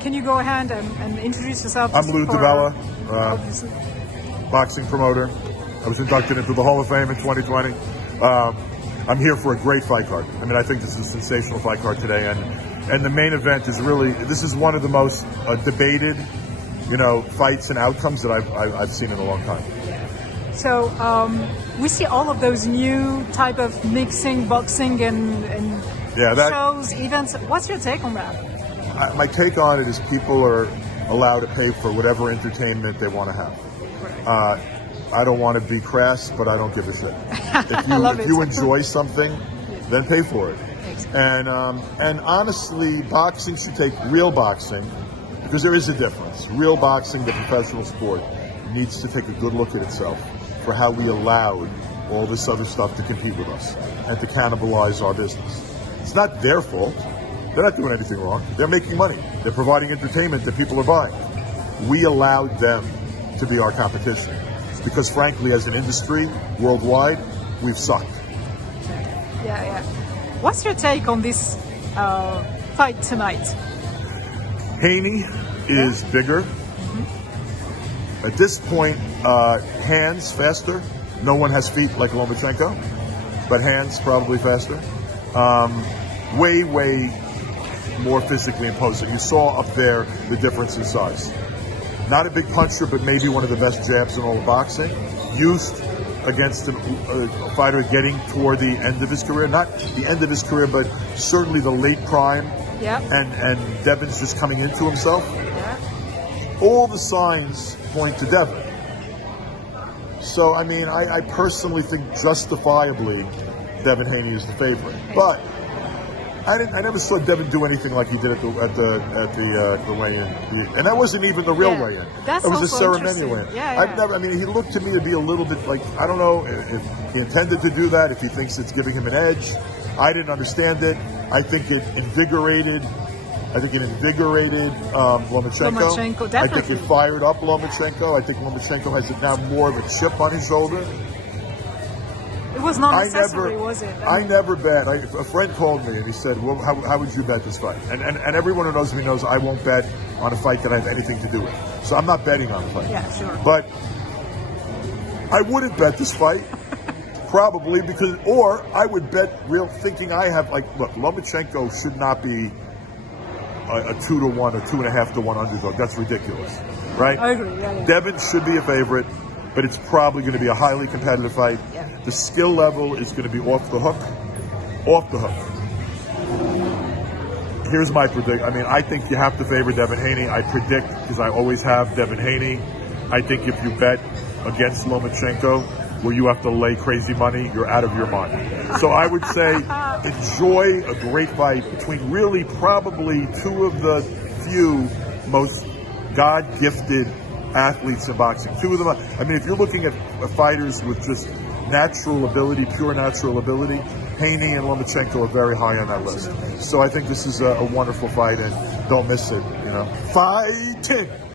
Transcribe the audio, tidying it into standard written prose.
can you go ahead and introduce yourself? I'm Lou DiBella, boxing promoter. I was inducted into the Hall of Fame in 2020. I'm here for a great fight card. I mean, I think this is a sensational fight card today, and the main event is really, this is one of the most debated, you know, fights and outcomes that I've seen in a long time. So we see all of those new type of mixing boxing and shows, events. What's your take on that? My take on it is people are allowed to pay for whatever entertainment they want to have. I don't want to be crass, but I don't give a shit. If you enjoy something, then pay for it. And honestly, boxing should take real boxing, because there is a difference. Real boxing, the professional sport, needs to take a good look at itself for how we allowed all this other stuff to compete with us and to cannibalize our business. It's not their fault. They're not doing anything wrong. They're making money. They're providing entertainment that people are buying. We allowed them to be our competition because, frankly, as an industry worldwide, we've sucked. Yeah. What's your take on this fight tonight? Haney is bigger. At this point, hands faster. No one has feet like Lomachenko, but hands probably faster. Way more physically imposing. You saw up there the difference in size. Not a big puncher, but maybe one of the best jabs in all of boxing. Used against a fighter getting toward the end of his career. Not the end of his career, but certainly the late prime. Yeah. And Devin's just coming into himself. Yeah. All the signs point to Devin. So, I mean, I personally think justifiably Devin Haney is the favorite. But I never saw Devin do anything like he did at the weigh-in, and that wasn't even the real weigh-in. That was a ceremonial weigh-in. Yeah. I mean, he looked to me to be a little bit like, I don't know if he intended to do that, if he thinks it's giving him an edge. I didn't understand it. I think it invigorated. Lomachenko. Definitely. I think it fired up Lomachenko. I think Lomachenko has now more of a chip on his shoulder. It was not necessary, was it? I never bet. A friend called me and he said, well, how would you bet this fight? And everyone who knows me knows I won't bet on a fight that I have anything to do with. So I'm not betting on the fight. Yeah, sure. But I wouldn't bet this fight, probably, or I would bet thinking I have, look, Lomachenko should not be a 2-1 or 2.5-1 underdog. That's ridiculous, right? I agree, yeah. Devin should be a favorite, but it's probably going to be a highly competitive fight. Yeah. The skill level is going to be off the hook. Off the hook. Here's my prediction. I mean, I think you have to favor Devin Haney. I predict, because I always have Devin Haney, I think if you bet against Lomachenko, where you have to lay crazy money, you're out of your mind. So I would say enjoy a great fight between really probably two of the few most God-gifted athletes in boxing. Two of them. I mean, if you're looking at fighters with just natural ability, pure natural ability, Haney and Lomachenko are very high on that list. So I think this is a wonderful fight, and don't miss it. Fighting.